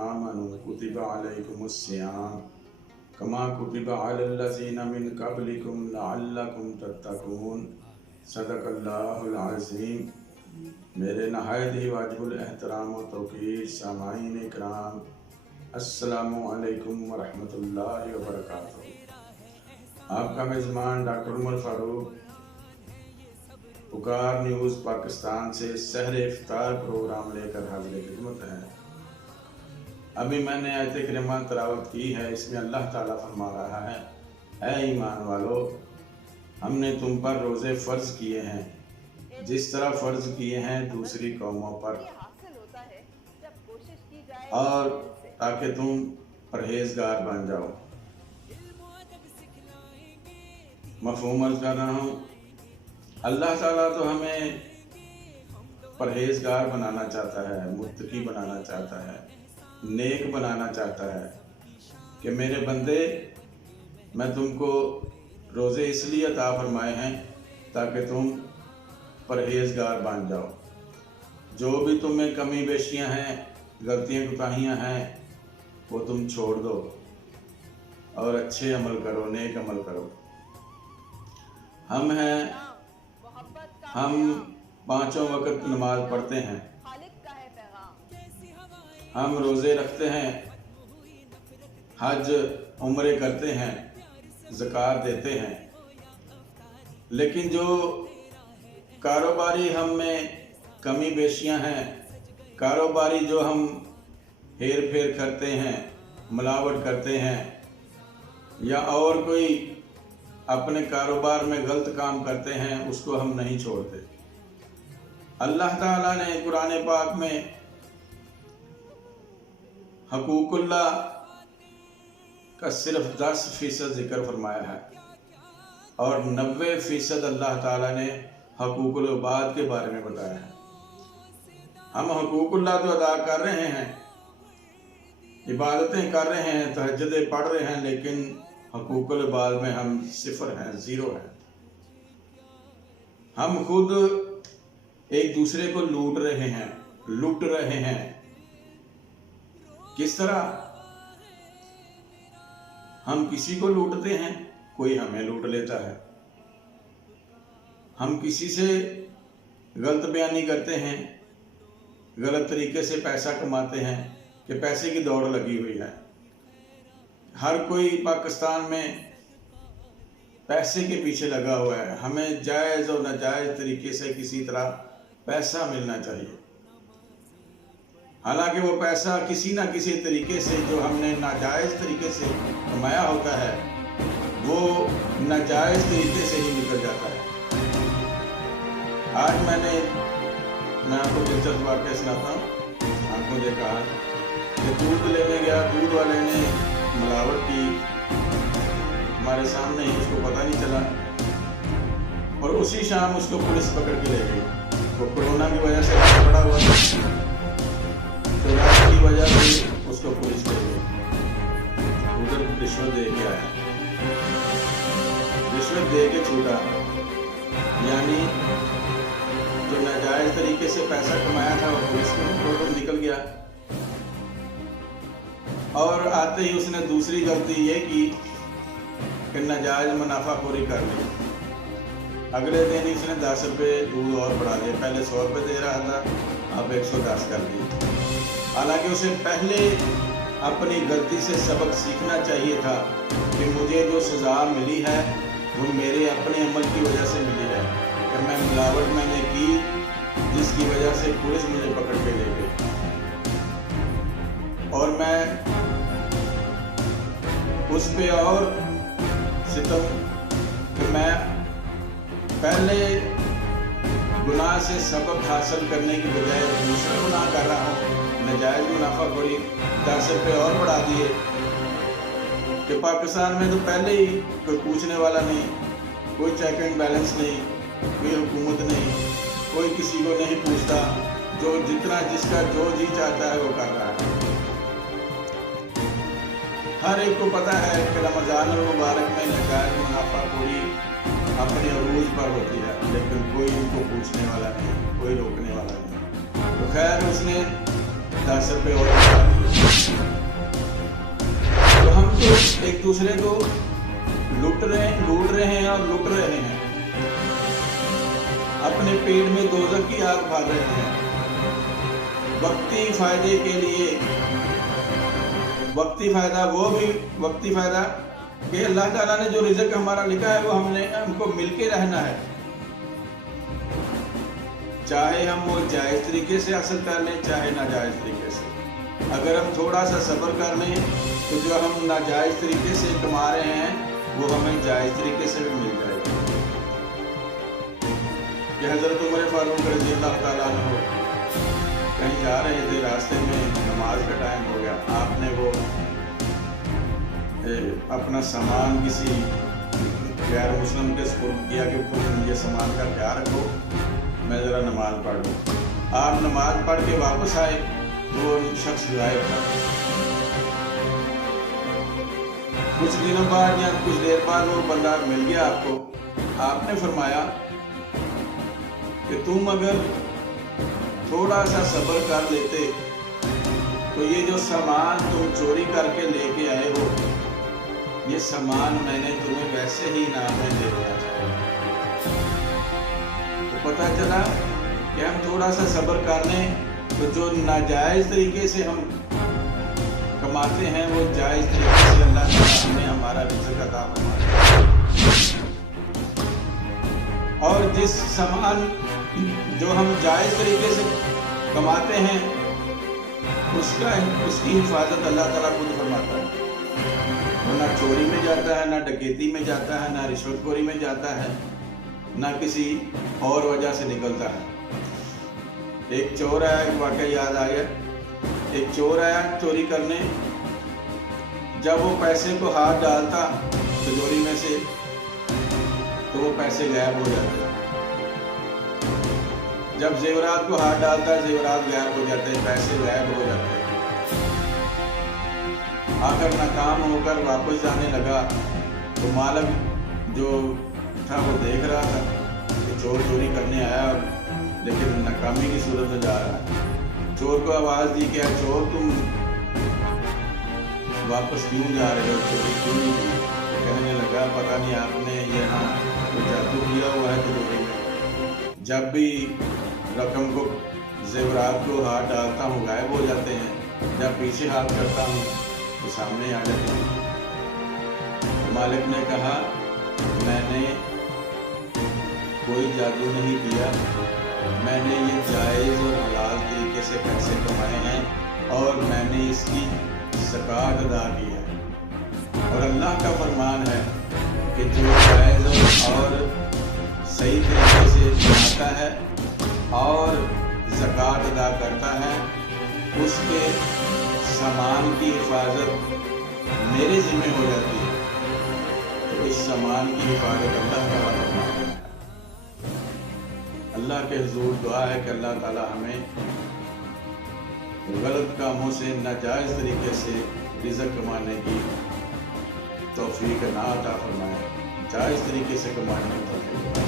आमनू कुतिबा अलैकुमुस्सियाम कमा कुतिबा अलल्लज़ीना मिन क़ब्लिकुम लअल्लकुम तत्तक़ून। सदक़ल्लाहुल अज़ीम। मेरे नहायत ही वाजिबुल एहतराम व तौक़ीर सामाईन इकराम, अस्सलामु अलैकुम व रहमतुल्लाहि व बरकातुहू। आपका मेज़बान डॉक्टर उमर फ़ारूक पुकार न्यूज़ पाकिस्तान से सहर इफ्तार प्रोग्राम लेकर हाज़िर खिदमत है। अभी मैंने आयत करीमा तिलावत की है। इसमें अल्लाह ताला फरमा रहा है, ऐ ईमान वालो, हमने तुम पर रोज़े फ़र्ज़ किए हैं जिस तरह फ़र्ज़ किए हैं दूसरी कौमों पर, और ताकि तुम परहेज़गार बन जाओ। मफ़हूम अर्ज़ कर रहा हूँ, अल्लाह ताला तो हमें परहेज़गार बनाना चाहता है, मुत्तकी बनाना चाहता है, नेक बनाना चाहता है कि मेरे बंदे, मैं तुमको रोज़े इसलिए अता फरमाए हैं ताकि तुम परहेज़गार बन जाओ। जो भी तुम्हें कमी बेशियाँ हैं, गलतियाँ कोताहियाँ हैं, वो तुम छोड़ दो और अच्छे अमल करो, नेक अमल करो। हम पाँचों वक़्त नमाज पढ़ते हैं, हम रोज़े रखते हैं, हज उम्रे करते हैं, ज़कात देते हैं, लेकिन जो कारोबारी हम में कमी बेशियां हैं, कारोबारी जो हम हेर फेर करते हैं, मिलावट करते हैं, या और कोई अपने कारोबार में गलत काम करते हैं, उसको हम नहीं छोड़ते। अल्लाह ताला ने कुरान पाक में हकूकुल्लाह का सिर्फ 10% जिक्र फरमाया है और 90% अल्लाह ताला ने हकूकुल इबाद के बारे में बताया है। हम हकूकुल्लाह तो अदा कर रहे हैं, इबादतें कर रहे हैं, तहज्जुदें पढ़ रहे हैं, लेकिन हकूकुल इबाद में हम सिफर हैं, ज़ीरो हैं। हम खुद एक दूसरे को लूट रहे हैं। किस तरह? हम किसी को लूटते हैं, कोई हमें लूट लेता है। हम किसी से गलत बयानी करते हैं, गलत तरीके से पैसा कमाते हैं कि पैसे की दौड़ लगी हुई है। हर कोई पाकिस्तान में पैसे के पीछे लगा हुआ है। हमें जायज़ और नाजायज़ तरीके से किसी तरह पैसा मिलना चाहिए। हालांकि वो पैसा किसी ना किसी तरीके से जो हमने नाजायज़ तरीके से कमाया होता है, वो नाजायज़ तरीके से ही निकल जाता है। आज मैं आपको दिलचस्प वाक़या सुनाता हूँ। आपको देखा कि दूध लेने गया, दूध वाले ने मिलावट की, हमारे सामने ही, उसको पता नहीं चला, और उसी शाम उसको पुलिस पकड़ के ले गई। वो कोरोना की वजह से पड़ा हुआ था, तो की वजह से उसको पुलिस ले गई। उधर रिश्वत दे के आया, रिश्वत दे के छूटा, यानी जो नाजायज तरीके से पैसा कमाया था वो पुलिस में निकल गया। और आते ही उसने दूसरी गलती ये की कि नाजायज मुनाफाखोरी कर ली। अगले दिन ही उसने 10 रुपये दूध और बढ़ा दिए। पहले 100 रुपये दे रहा था, अब 110 कर दिए। हालांकि उसे पहले अपनी गलती से सबक सीखना चाहिए था कि मुझे जो सज़ा मिली है वो मेरे अपने अमल की वजह से मिली है, कि मैं मिलावट मैंने की, जिसकी वजह से पुलिस मुझे पकड़ के ले गई। और मैं उस पे और सितम कि मैं पहले गुनाह से सबक हासिल करने की बजाय दूसरा गुनाह कर रहा हूँ, नाजायज़ मुनाफाखोरी। 10 रुपये और बढ़ा दिए कि पाकिस्तान में तो पहले ही कोई पूछने वाला नहीं, कोई चेक एंड बैलेंस नहीं, कोई हुकूमत नहीं, कोई किसी को नहीं पूछता, जो जितना जिसका जो जी चाहता है वो कर रहा है। हर एक को पता है कि रमज़ान मुबारक में नाजायज़ मुनाफाखोरी अपने अरूज पर होती है, लेकिन कोई उनको पूछने वाला नहीं, कोई रोकने वाला नहीं। तो खैर उसने 10 रुपये और बढ़ा दिए। एक दूसरे को लूट रहे हैं और लूट रहे हैं, अपने पेट में दोज़ख की आग भर रहे हैं, वक्ती फायदे के लिए। वक्ती फायदा, वो भी वक्ती फायदा कि अल्लाह ताला ने जो रिज़्क़ हमारा लिखा है वो हमको मिलके रहना है, चाहे हम वो जायज़ तरीके से हासिल कर लें चाहे नाजायज़ तरीके से। अगर हम थोड़ा सा सब्र कर लें तो जो हम नाजायज़ तरीके से कमा रहे हैं वो हमें जायज़ तरीके से भी मिल जाएगा। कि हज़रत उमर फारूक रज़ी अल्लाह ताला अन्हु कहीं जा रहे थे, रास्ते में नमाज का टाइम हो गया, आपने वो अपना सामान किसी गैर मुस्लिम के सुपुर्द किया कि तुम ये सामान का ख्याल रखो, मैं ज़रा नमाज पढ़ लूँ। आप नमाज पढ़ के वापस आए तो वो शख्स गायब था। कुछ दिनों बाद या कुछ देर बाद वो बंदा मिल गया आपको। आपने फरमाया कि तुम अगर थोड़ा सा सब्र कर लेते तो ये जो सामान तुम चोरी करके लेके आए हो, ये सामान मैंने तुम्हें वैसे ही इनाम में दे दिया। तो पता चला कि हम थोड़ा सा सब्र कर लें तो जो नाजायज़ तरीके से हम कमाते हैं वो जायज़ तरीके से अल्लाह ताला ने हमारा रिज़्क़ अता फरमाया। और जिस सामान जो हम जायज़ तरीके से कमाते हैं उसकी हिफाजत अल्लाह ताला खुद फरमाता है। वो ना चोरी में जाता है, ना डकैती में जाता है, ना रिश्वतखोरी में जाता है, ना किसी और वजह से निकलता है। एक चोर आया, एक वाक़या याद आया। एक चोर आया चोरी करने, जब वो पैसे को हाथ डालता तिजोरी में से तो वो पैसे गायब हो जाते। जब जेवरात को हाथ डालता है जेवरात गायब हो जाते हैं, पैसे गायब हो जाते हैं। आकर नाकाम होकर वापस जाने लगा तो मालिक जो था वो देख रहा था कि चोर चोरी करने आया लेकिन नाकामी की सूरत में जा रहा है। चोर को आवाज़ दी कि चोर तुम वापस क्यों जा रहे हो, चोरी क्यों नहीं की? कहने लगा पता नहीं आपने यहाँ कोई जादू किया हुआ है तिजोरी में। जब भी रकम को जेवरात को हाथ डालता हूँ गायब हो जाते हैं, जब पीछे हाथ करता हूँ तो सामने आ जाते हैं। मालिक ने कहा मैंने कोई जादू नहीं किया, मैंने ये जायज़ और हलाल तरीके से पैसे कमाए हैं और मैंने इसकी ज़कात अदा की है। और अल्लाह का फरमान है कि जो जायज़ और सही तरीके से कमाता है और ज़कात अदा करता है उसके सामान की हिफाजत मेरे ज़िम्मे हो जाती है। तो इस सामान की हिफाजत अल्लाह का फरमान है। अल्लाह के हुज़ूर दुआ है कि अल्लाह ताला हमें गलत कामों से नाजायज़ तरीके से रिज़्क़ कमाने की तौफ़ीक ना अता फरमाए, जायज़ तरीके से कमाने की तौफ़ीक।